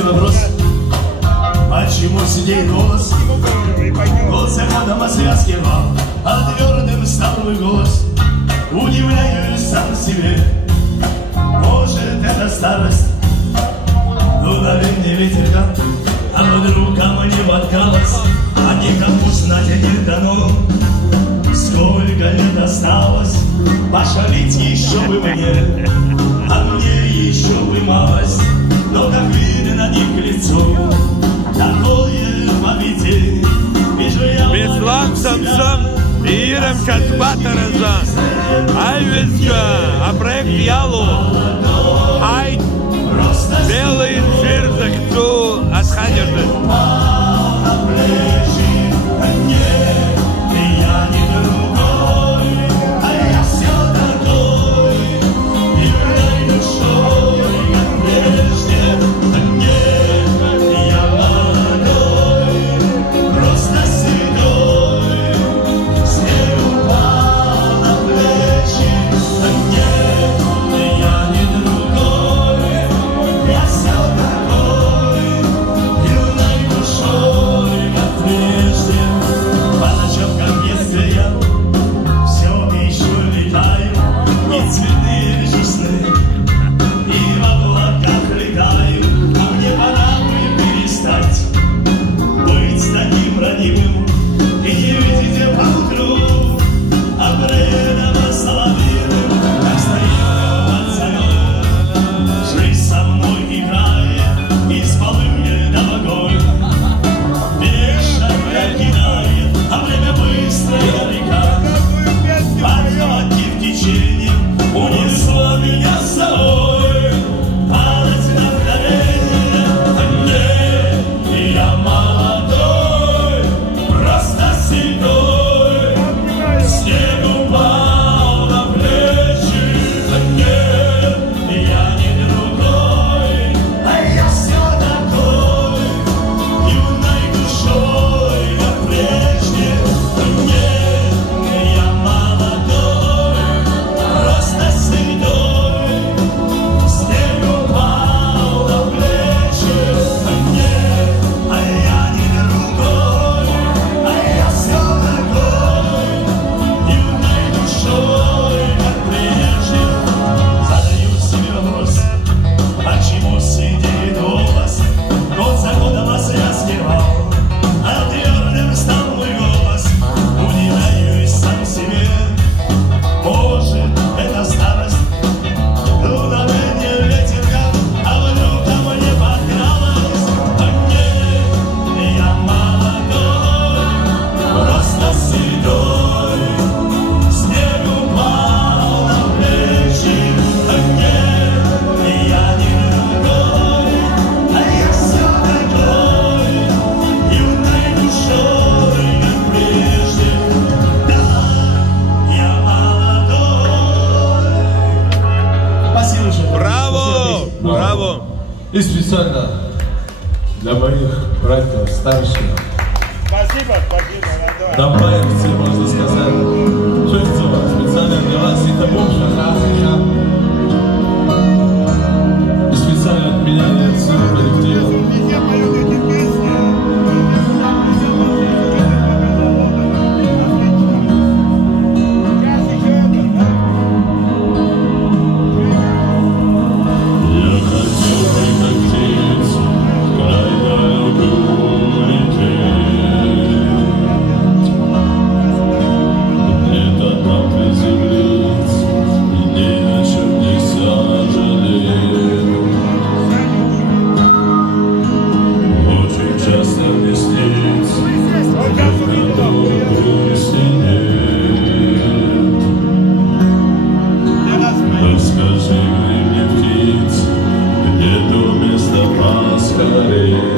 Вопрос, почему сидит голос? Голос рядом связки вам, а твердым стал мой голос. Удивляюсь сам себе, может это старость, дуновение ветерка, а вдруг ко мне подкалась, а никому знать не дано. Сколько лет осталось, пошалить еще бы мне, а мне еще бы малость. Но как видно их лицо, такое поведение. Беслан Самсон и Ирем Катпатараза. Айвизга, а проект Ялу. Ай, белый инжир захту отходит. И специально для моих братьев старших. Спасибо, спасибо. Добавите, можно сказать. Чувствую, специально для вас и тому же Африка. И специально от меня и от всего коллектива. Везде поют эти песни. Скажи мне, птиц, где то место поскорее.